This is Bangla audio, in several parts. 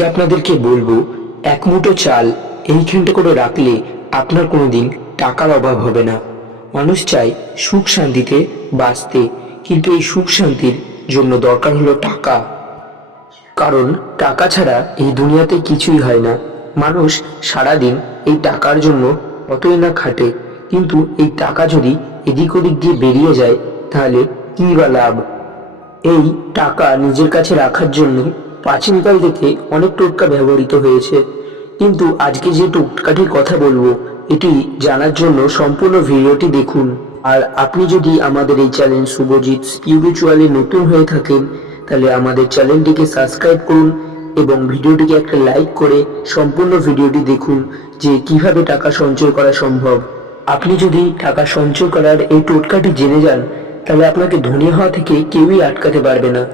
আজকে আপনাদেরকে বলবো, এক মুঠো চাল এইখানটা করে রাখলে আপনার কোনোদিন টাকার অভাব হবে না। মানুষ চায় সুখ শান্তিতে বাঁচতে, কিন্তু এই সুখ শান্তির জন্য দরকার হলো টাকা। কারণ টাকা ছাড়া এই দুনিয়াতে কিছুই হয় না। মানুষ সারাদিন এই টাকার জন্য কতই না খাটে, কিন্তু এই টাকা যদি এদিক ওদিক দিয়ে বেরিয়ে যায় তাহলে কী বা লাভ। এই টাকা নিজের কাছে রাখার জন্য প্রাচীনকাল থেকে অনেক টোটকা ব্যবহৃত হয়েছে, কিন্তু আজকে যে টোটকাটির কথা বলবো এটি জানার জন্য সম্পূর্ণ ভিডিওটি দেখুন। আর আপনি যদি আমাদের এই চ্যানেল শুভজিৎ স্পিরিচুয়ালে নতুন হয়ে থাকেন তাহলে আমাদের চ্যানেলটিকে সাবস্ক্রাইব করুন এবং ভিডিওটিকে একটা লাইক করে সম্পূর্ণ ভিডিওটি দেখুন যে কিভাবে টাকা সঞ্চয় করা সম্ভব। আপনি যদি টাকা সঞ্চয় করার এই টোটকাটি জেনে যান তাহলে আপনাকে ধনী হওয়া থেকে কেউই আটকাতে পারবে না।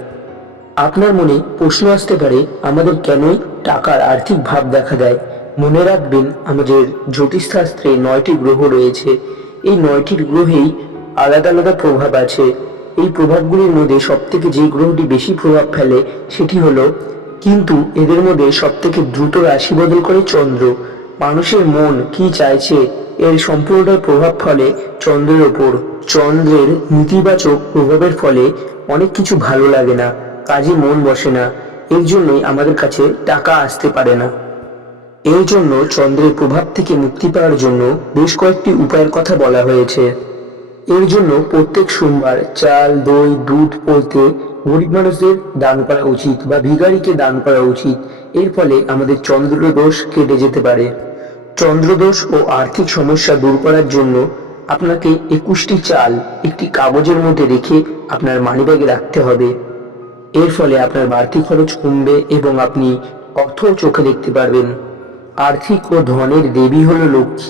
আপনার মনে প্রশ্ন আসতে পারে, আমাদের কেনই টাকার আর্থিক ভাব দেখা দেয়? মনে রাখবেন, আমাদের জ্যোতিষশাস্ত্রে 9টি গ্রহ রয়েছে। এই 9টি গ্রহেই আলাদা আলাদা প্রভাব আছে। এই প্রভাবগুলির মধ্যে সবথেকে যে গ্রহটি বেশি প্রভাব ফেলে সেটি হলো, কিন্তু এদের মধ্যে সবথেকে দ্রুত রাশি বদল করে চন্দ্র। মানুষের মন কি চাইছে এর সম্পূর্ণটাই প্রভাব ফলে চন্দ্রের ওপর। চন্দ্রের নেতিবাচক প্রভাবের ফলে অনেক কিছু ভালো লাগে না, কাজে মন বসে না, এর জন্যই আমাদের কাছে টাকা আসতে পারে না। এর জন্য চন্দ্রের প্রভাব থেকে মুক্তি পাওয়ার জন্য বেশ কয়েকটি উপায়ের কথা বলা হয়েছে। এর জন্য প্রত্যেক সোমবার চাল, দই, দুধ বলতে গরিব মানুষদের দান করা উচিত বা ভিখারিকে দান করা উচিত। এর ফলে আমাদের চন্দ্রদোষ কেটে যেতে পারে। চন্দ্রদোষ ও আর্থিক সমস্যা দূর করার জন্য আপনাকে 21টি চাল একটি কাগজের মধ্যে রেখে আপনার মানিব্যাগে রাখতে হবে। এর ফলে আপনার বাড়তি খরচ কমবে এবং আপনি অর্থ চোখে দেখতে পারবেন। আর্থিক ও ধনের দেবী হলো লক্ষ্মী।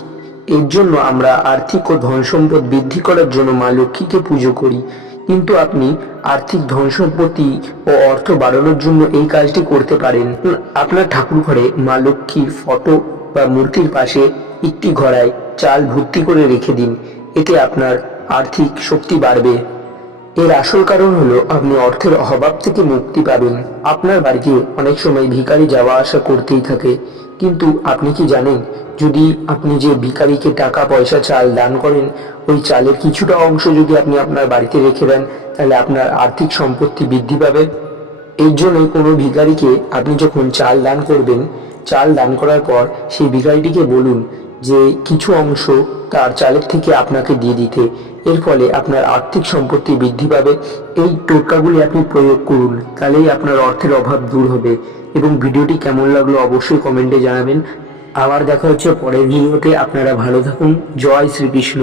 এর জন্য আমরা আর্থিক ও ধন সম্পদ বৃদ্ধি করার জন্য মা লক্ষ্মীকে পুজো করি, কিন্তু আপনি আর্থিক ধন সম্পত্তি ও অর্থ বাড়ানোর জন্য এই কাজটি করতে পারেন। আপনার ঠাকুর ঘরে মা লক্ষ্মীর ফটো বা মূর্তির পাশে একটি ঘড়ায় চাল ভর্তি করে রেখে দিন। এতে আপনার আর্থিক শক্তি বাড়বে। এর আসল কারণ হলো আপনি অর্থের অভাব থেকে মুক্তি পাবেন। আপনার বাড়িতে অনেক সময় ভিখারি যাওয়া আসা করতেই থাকে, কিন্তু আপনি কি জানেন, যদি আপনি যে ভিখারিকে টাকা পয়সা চাল দান করেন, ওই চালের কিছুটা অংশ যদি আপনি আপনার বাড়িতে রেখে দেন তাহলে আপনার আর্থিক সম্পত্তি বৃদ্ধি পাবে। এর জন্যই কোনো ভিখারিকে আপনি যখন চাল দান করবেন, চাল দান করার পর সেই ভিখারিটিকে বলুন যে কিছু অংশ তার চালের থেকে আপনাকে দিয়ে দিতে। এর ফলে আপনার আর্থিক সম্পত্তি বৃদ্ধি পাবে। এই টোটকাগুলি আপনি প্রয়োগ করুন, তাহলেই আপনার অর্থের অভাব দূর হবে। এবং ভিডিওটি কেমন লাগলো অবশ্যই কমেন্টে জানাবেন। আবার দেখা হচ্ছে পরের ভিডিওতে। আপনারা ভালো থাকুন। জয় শ্রীকৃষ্ণ।